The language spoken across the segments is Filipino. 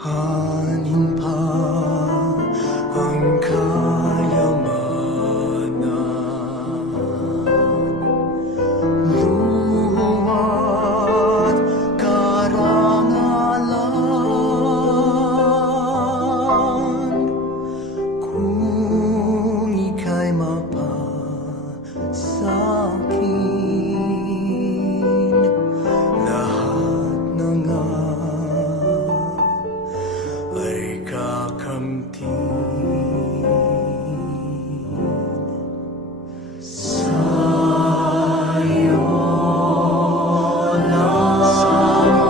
Hanin pa ang kayamanan, luho at karangalan. Kung ika'y mapasa'kin, lahat ng ay kakamtin. Sa'yo lamang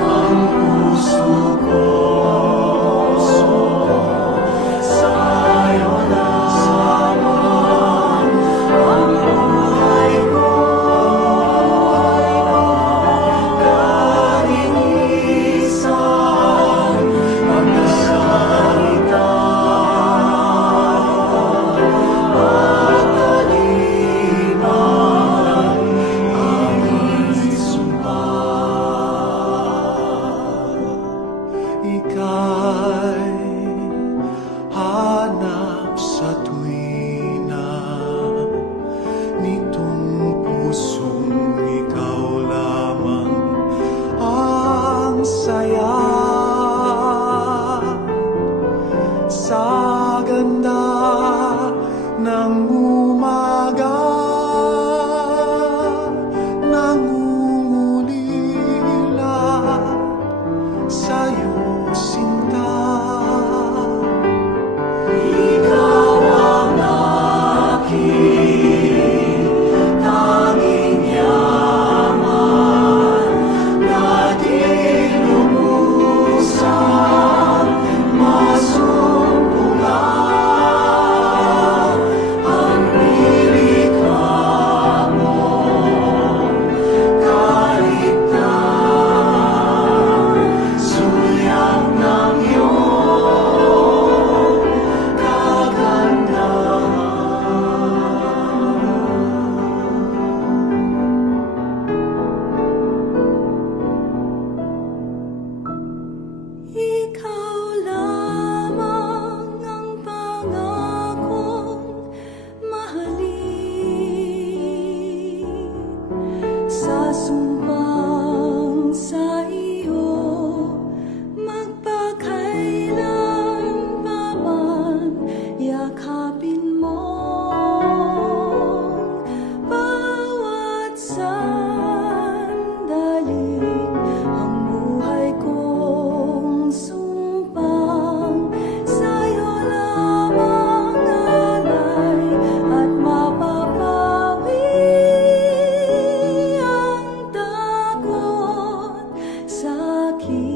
ang puso ko, sa'yo lamang ang buhay ko. Ika'y hanap sa tuwina nitong pusong ikaw lamang ang saya sa ganda ng umaga. Nangungulila sa'yo, sinta. Ikaw ang aking tanging yaman na di lubusang masumpungan. Ang nilikha mo, kaligtan, sulyap ng iyong kagandahan. Ikaw lamang ang pangakong mahalin, sa sumpang sa iyo magpakailan pa man yakapin mo. Bawat sandaling ang buhay kong sumpang sa'yo lamang alay at mapapawi ang takot sa akin.